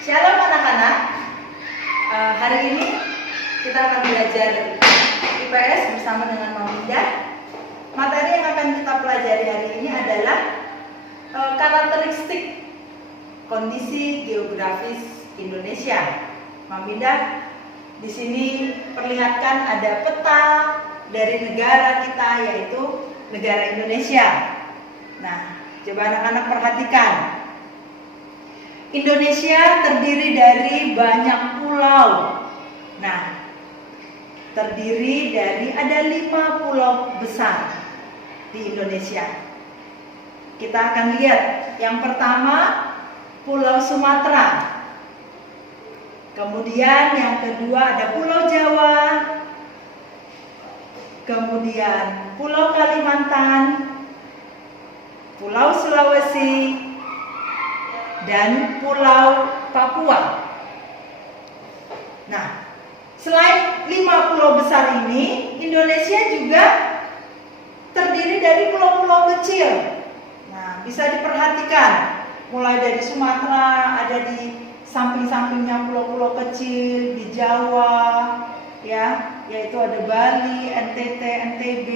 Shalom anak-anak. Hari ini kita akan belajar IPS bersama dengan Mama Indah. Materi yang akan kita pelajari hari ini adalah karakteristik kondisi geografis Indonesia. Mama Indah di sini perlihatkan ada peta dari negara kita, yaitu negara Indonesia. Nah, coba anak-anak perhatikan. Indonesia terdiri dari banyak pulau. Nah, terdiri dari ada 5 pulau besar di Indonesia. Kita akan lihat. Yang pertama, Pulau Sumatera. Kemudian yang kedua ada Pulau Jawa. Kemudian Pulau Kalimantan, Pulau Sulawesi, dan Pulau Papua. Nah, selain 5 pulau besar ini, Indonesia juga terdiri dari pulau-pulau kecil. Nah, bisa diperhatikan, mulai dari Sumatera, ada di samping-sampingnya pulau-pulau kecil, di Jawa, ya, yaitu ada Bali, NTT, NTB,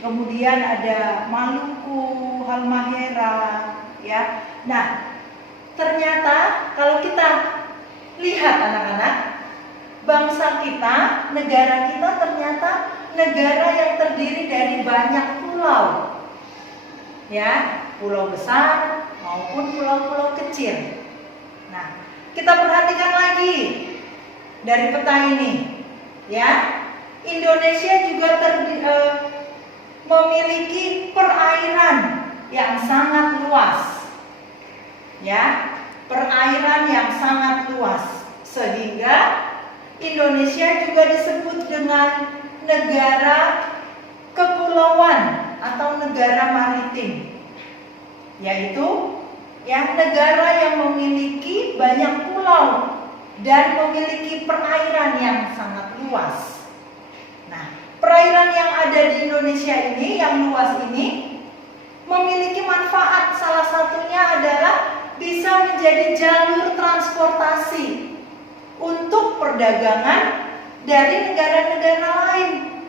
kemudian ada Maluku, Halmahera, ya. Nah, ternyata kalau kita lihat anak-anak, bangsa kita, negara kita ternyata negara yang terdiri dari banyak pulau, ya, pulau besar maupun pulau-pulau kecil. Nah, kita perhatikan lagi dari peta ini, ya. Indonesia juga memiliki perairan yang sangat luas. Ya, perairan yang sangat luas, sehingga Indonesia juga disebut dengan negara kepulauan atau negara maritim, yaitu yang negara yang memiliki banyak pulau dan memiliki perairan yang sangat luas. Nah, perairan yang ada di Indonesia ini, yang luas ini, memiliki manfaat. Salah satunya adalah bisa menjadi jalur transportasi untuk perdagangan dari negara-negara lain.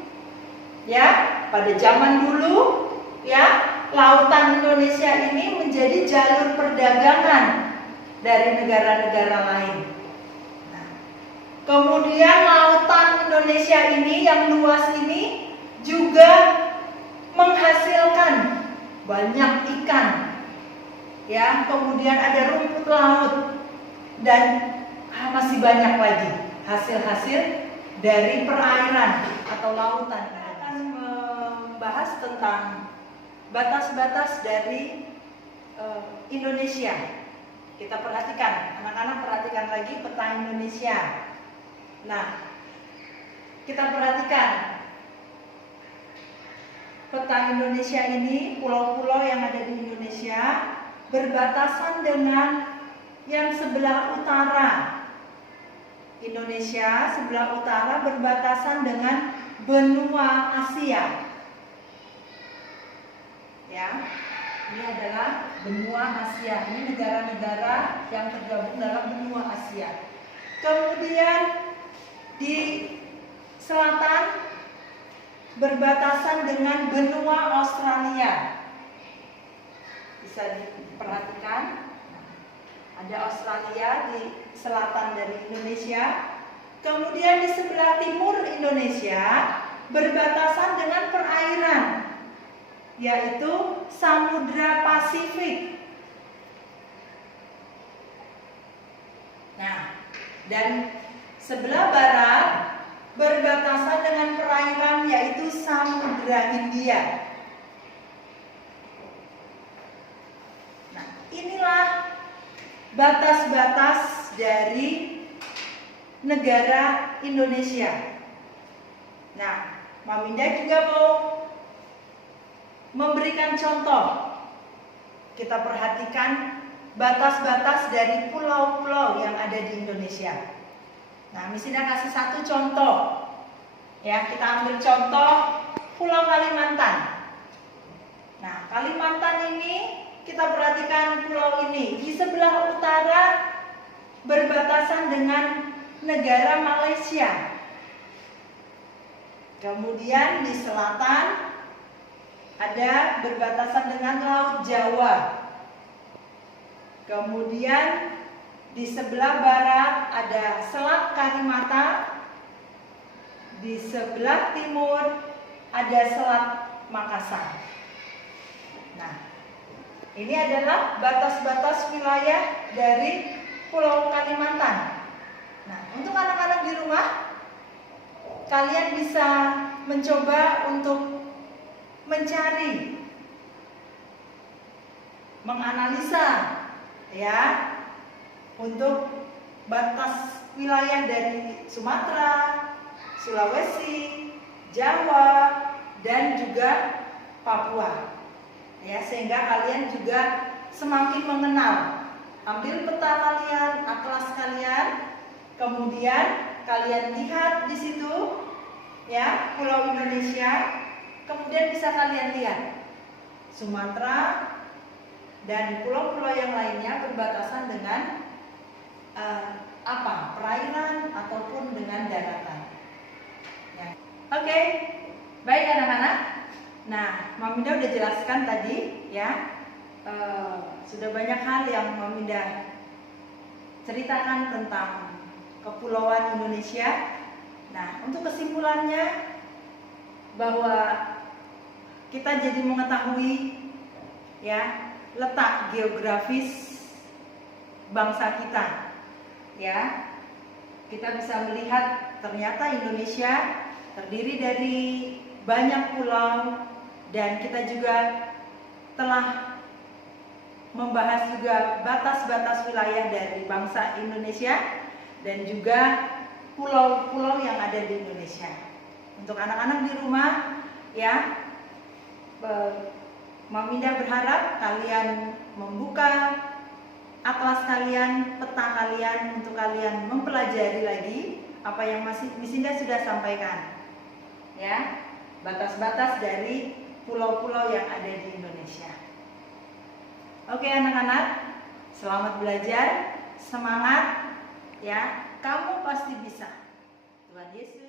Ya, pada zaman dulu, ya, lautan Indonesia ini menjadi jalur perdagangan dari negara-negara lain. Nah, kemudian lautan Indonesia ini yang luas ini juga menghasilkan banyak ikan. Ya, kemudian ada rumput laut dan masih banyak lagi hasil-hasil dari perairan atau lautan. Kita akan membahas tentang batas-batas dari Indonesia. Kita perhatikan, anak-anak perhatikan lagi peta Indonesia. Nah, kita perhatikan peta Indonesia ini, pulau-pulau yang ada di Indonesia berbatasan dengan yang sebelah utara. Indonesia sebelah utara berbatasan dengan benua Asia. Ya, ini adalah benua Asia. Ini negara-negara yang tergabung dalam benua Asia. Kemudian di selatan berbatasan dengan benua Australia. Bisa diperhatikan, ada Australia di selatan dari Indonesia. Kemudian di sebelah timur Indonesia berbatasan dengan perairan, yaitu Samudra Pasifik. Nah, dan sebelah barat berbatasan dengan perairan, yaitu Samudra Hindia. Nah, inilah batas-batas dari negara Indonesia. Nah, Maminda juga mau memberikan contoh. Kita perhatikan batas-batas dari pulau-pulau yang ada di Indonesia. Nah, Miss Ida kasih satu contoh. Ya, kita ambil contoh Pulau Kalimantan. Nah, Kalimantan ini kita perhatikan pulau ini. Di sebelah utara dengan negara Malaysia. Kemudian di selatan ada berbatasan dengan Laut Jawa. Kemudian di sebelah barat ada Selat Karimata. Di sebelah timur ada Selat Makassar. Nah, ini adalah batas-batas wilayah dari Pulau Kalimantan. Nah, untuk anak-anak di rumah, kalian bisa mencoba untuk mencari, menganalisa ya, untuk batas wilayah dari Sumatera, Sulawesi, Jawa, dan juga Papua. Ya, sehingga kalian juga semakin mengenal. Ambil peta kalian, atlas kalian, kemudian kalian lihat di situ ya, pulau Indonesia. Kemudian bisa kalian lihat Sumatera dan pulau-pulau yang lainnya berbatasan dengan perairan ataupun dengan daratan. Ya. Oke, baik anak-anak. Nah, Maminda udah jelaskan tadi ya, sudah banyak hal yang Maminda ceritakan tentang kepulauan Indonesia. Nah, untuk kesimpulannya bahwa kita jadi mengetahui ya letak geografis bangsa kita. Ya, kita bisa melihat ternyata Indonesia terdiri dari banyak pulau, dan kita juga telah membahas juga batas-batas wilayah dari bangsa Indonesia dan juga pulau-pulau yang ada di Indonesia. Untuk anak-anak di rumah ya, Maminda berharap kalian membuka atlas kalian, peta kalian, untuk kalian mempelajari lagi apa yang Misinda sudah sampaikan ya, batas-batas dari pulau-pulau yang ada di Indonesia. Oke anak-anak, selamat belajar, semangat ya, kamu pasti bisa. Tuhan Yesus